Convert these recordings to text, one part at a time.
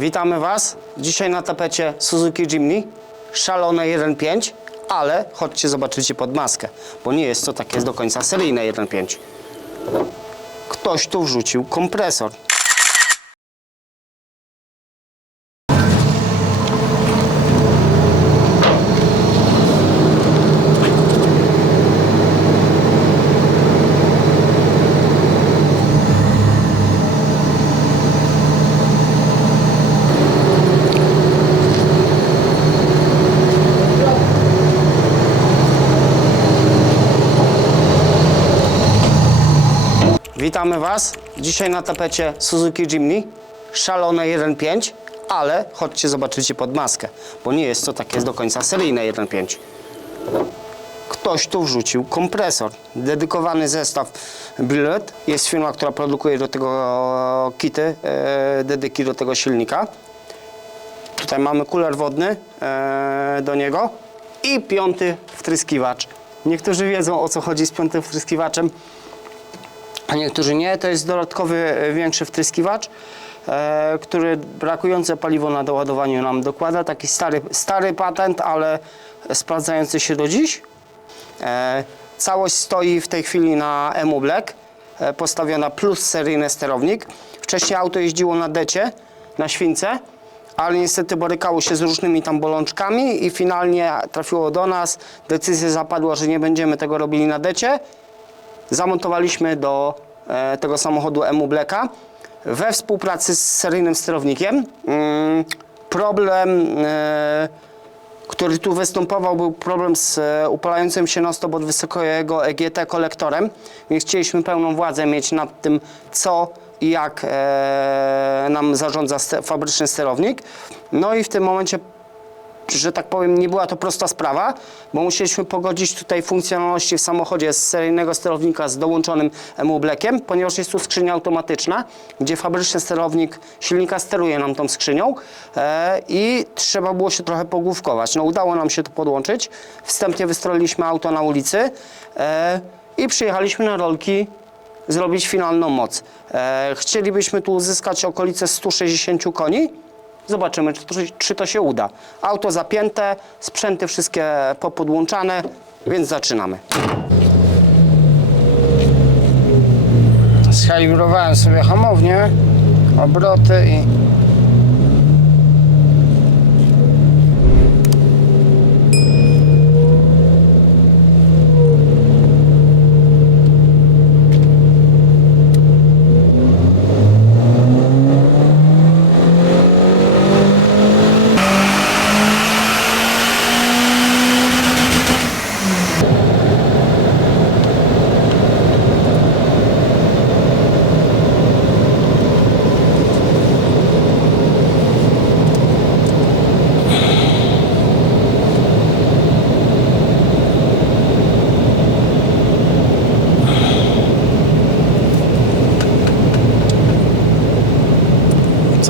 Witamy Was. Dzisiaj na tapecie Suzuki Jimny, szalone 1.5, ale chodźcie zobaczycie pod maskę, bo nie jest to takie do końca seryjne 1.5. Ktoś tu wrzucił kompresor. Witamy Was. Dzisiaj na tapecie Suzuki Jimny, szalone 1.5, ale chodźcie zobaczycie pod maskę, bo nie jest to takie do końca seryjne 1.5. Ktoś tu wrzucił kompresor. Dedykowany zestaw Billet. Jest firma, która produkuje do tego kity, e, dedyki do tego silnika. Tutaj mamy kuler wodny e, do niego i piąty wtryskiwacz. Niektórzy wiedzą o co chodzi z piątym wtryskiwaczem a niektórzy nie. To jest dodatkowy, e, większy wtryskiwacz, e, który brakujące paliwo na doładowaniu nam dokłada. Taki stary, stary patent, ale sprawdzający się do dziś. E, całość stoi w tej chwili na EMU Black, postawiona plus seryjny sterownik. Wcześniej auto jeździło na decie, na śwince, ale niestety borykało się z różnymi tam bolączkami i finalnie trafiło do nas. Decyzja zapadła, że nie będziemy tego robili na decie zamontowaliśmy do e, tego samochodu EMU Blacka we współpracy z seryjnym sterownikiem. Mm, problem, e, który tu występował, był problem z e, upalającym się non stop od wysokiego EGT kolektorem, więc chcieliśmy pełną władzę mieć nad tym, co i jak nam zarządza fabryczny sterownik. No i w tym momencie że tak powiem, nie była to prosta sprawa, bo musieliśmy pogodzić tutaj funkcjonalności w samochodzie z seryjnego sterownika z dołączonym EMU Blackiem, ponieważ jest tu skrzynia automatyczna, gdzie fabryczny sterownik silnika steruje nam tą skrzynią e, i trzeba było się trochę pogłówkować. No udało nam się to podłączyć. Wstępnie wystroiliśmy auto na ulicy e, i przyjechaliśmy na rolki zrobić finalną moc. E, chcielibyśmy tu uzyskać okolice 160 koni, Zobaczymy, czy to, czy to się uda. Auto zapięte, sprzęty wszystkie popodłączane, więc zaczynamy. Skalibrowałem sobie hamownię, obroty i...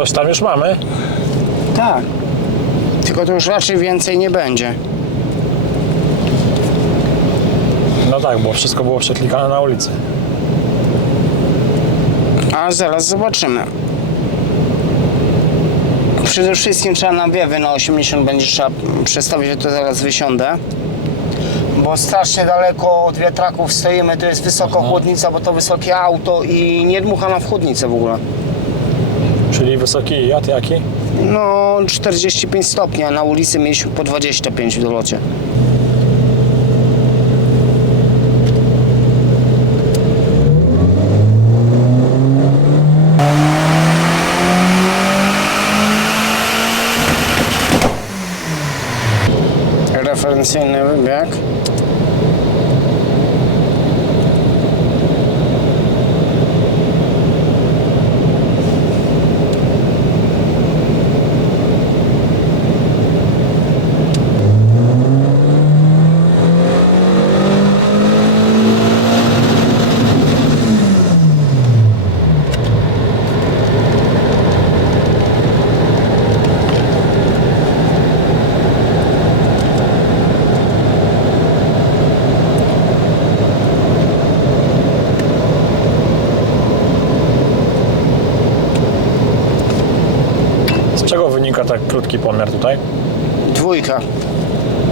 Coś tam już mamy. Tak. Tylko to już raczej więcej nie będzie. No tak, bo wszystko było przeklikane na ulicy. A zaraz zobaczymy. Przede wszystkim trzeba na wiewy na 80 będzie trzeba przestawić, ja to zaraz wysiądę. Bo strasznie daleko od wiatraków stoimy, to jest wysoko chłodnica, bo to wysokie auto i nie dmucha nam w chłodnicę w ogóle. Czyli wysoki jad jaki? No 45 stopni, a na ulicy mieliśmy po 25 w dolocie. Silnika tak krótki pomiar tutaj? Dwójka.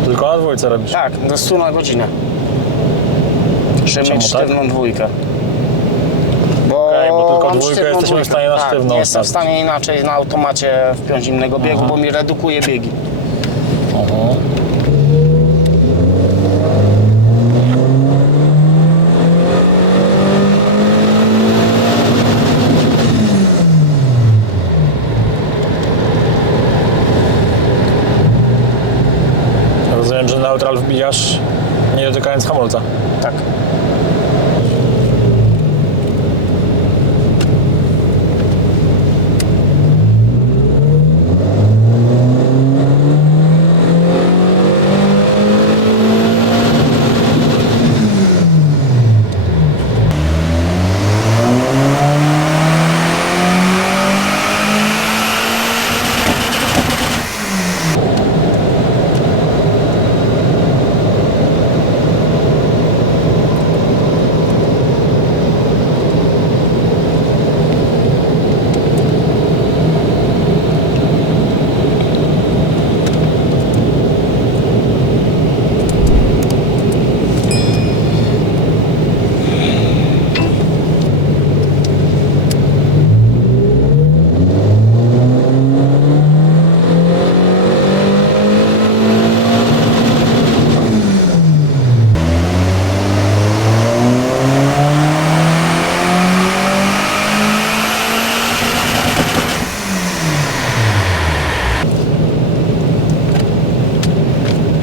Tylko na dwójce robisz? Tak, do 100 na godzinę. Żeby Czemu mieć tak? sztywną dwójkę. Bo, Okej, bo tylko mam dwójkę sztywną jesteśmy w stanie na tak, sztywno Nie jestem w stanie inaczej na automacie wpiąć innego biegu, bo mi redukuje biegi. Aha. Rozumiem, że neutral wbijasz nie dotykając hamulca. Tak.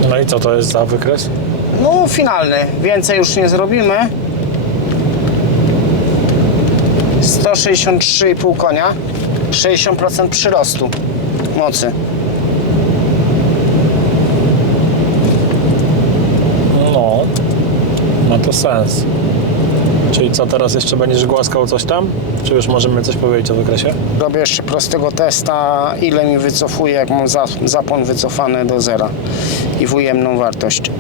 No i co to jest za wykres? No, finalny. Więcej już nie zrobimy. 163,5 konia. 60% przyrostu mocy. No, ma to sens. Czyli co, teraz jeszcze będziesz głaskał coś tam? Czy już możemy coś powiedzieć o wykresie? Robię jeszcze prostego testa, ile mi wycofuje, jak mam za- zapłon wycofany do zera i w ujemną wartość.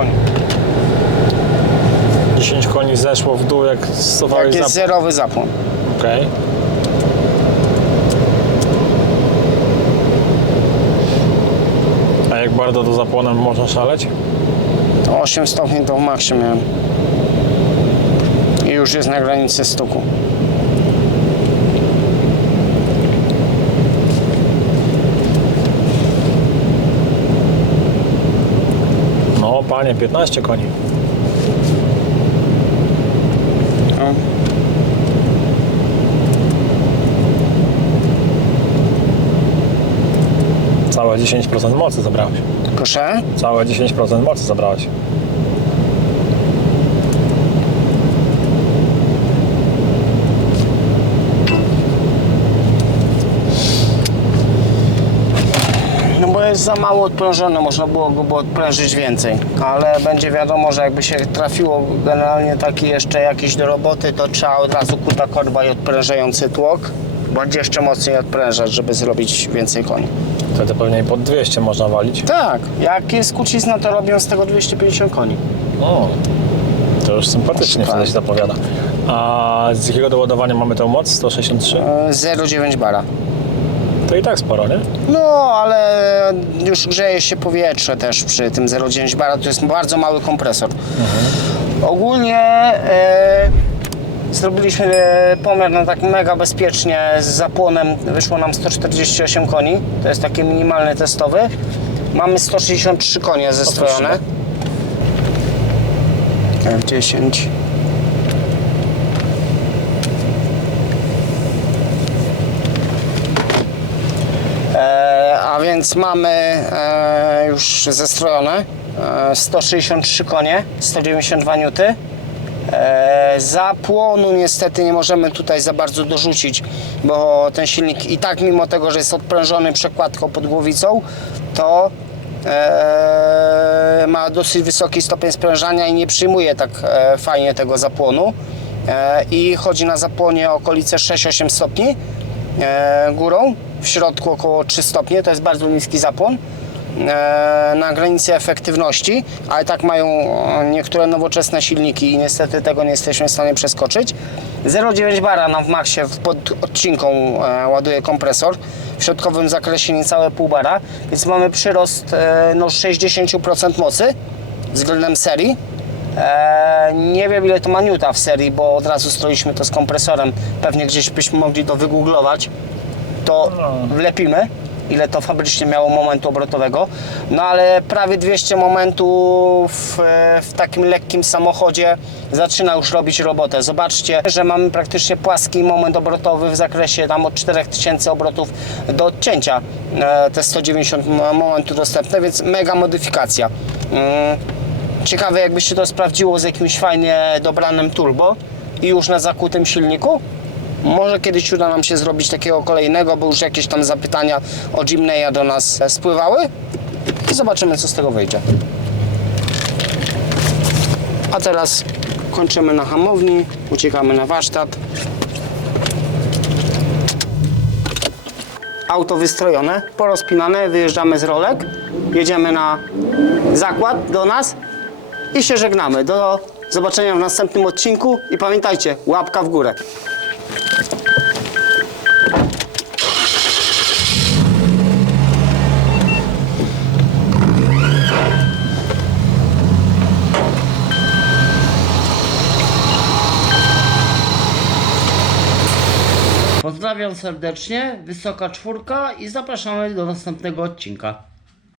Koni. 10 koni zeszło w dół, jak Jak stosowałeś jest za... zerowy zapłon. Okej. A jak bardzo to zapłonem można szaleć? 8 stopni to w maksie miałem. I już jest na granicy stuku. Panie, 15 koni. No. Całe 10% mocy zabrałeś. Proszę? Całe 10% mocy zabrałeś. Jest za mało odprężony, można było go odprężyć więcej. Ale będzie wiadomo, że jakby się trafiło generalnie taki jeszcze jakiś do roboty, to trzeba od razu kuta korba i odprężający tłok. Bądź jeszcze mocniej odprężać, żeby zrobić więcej koni. Wtedy pewnie i pod 200 można walić. Tak, jak jest kucizna, to robią z tego 250 koni. O, to już sympatycznie wtedy się zapowiada. A z jakiego doładowania mamy tę moc? 163? E, 0,9 bara. To i tak sporo, nie? No, ale już grzeje się powietrze też przy tym 0,9 bara, to jest bardzo mały kompresor. Ogólnie e, zrobiliśmy e, pomiar na tak mega bezpiecznie z zapłonem, wyszło nam 148 koni, to jest taki minimalny testowy. Mamy 163 konie zestrojone. F10. Więc mamy e, już zestrojone e, 163 konie, 192 Newty. E, zapłonu niestety nie możemy tutaj za bardzo dorzucić, bo ten silnik i tak mimo tego, że jest odprężony przekładką pod głowicą, to e, ma dosyć wysoki stopień sprężania i nie przyjmuje tak e, fajnie tego zapłonu. E, I chodzi na zapłonie okolice 6-8 stopni e, górą, w środku około 3 stopnie, to jest bardzo niski zapłon e, na granicy efektywności, ale tak mają e, niektóre nowoczesne silniki i niestety tego nie jesteśmy w stanie przeskoczyć. 0,9 bara nam w maksie pod odcinką e, ładuje kompresor, w środkowym zakresie niecałe pół bara, więc mamy przyrost no, 60% mocy względem serii. Nie wiem ile to ma Newta w serii, bo od razu stroiliśmy to z kompresorem. Pewnie gdzieś byśmy mogli to wygooglować. To wlepimy, ile to fabrycznie miało momentu obrotowego. No ale prawie 200 momentów e, w takim lekkim samochodzie zaczyna już robić robotę. Zobaczcie, że mamy praktycznie płaski moment obrotowy w zakresie tam od 4000 obrotów do odcięcia. E, te 190 momentów dostępne, więc mega modyfikacja. Mm. Ciekawe jakby się to sprawdziło z jakimś fajnie dobranym turbo i już na zakutym silniku. Może kiedyś uda nam się zrobić takiego kolejnego, bo już jakieś tam zapytania o Jimneya do nas spływały. I zobaczymy co z tego wyjdzie. A teraz kończymy na hamowni, uciekamy na warsztat. Auto wystrojone, porozpinane, wyjeżdżamy z rolek, jedziemy na zakład do nas i się żegnamy. Do zobaczenia w następnym odcinku i pamiętajcie, łapka w górę. Pozdrawiam serdecznie, Wysoka Czwórka i zapraszamy do następnego odcinka.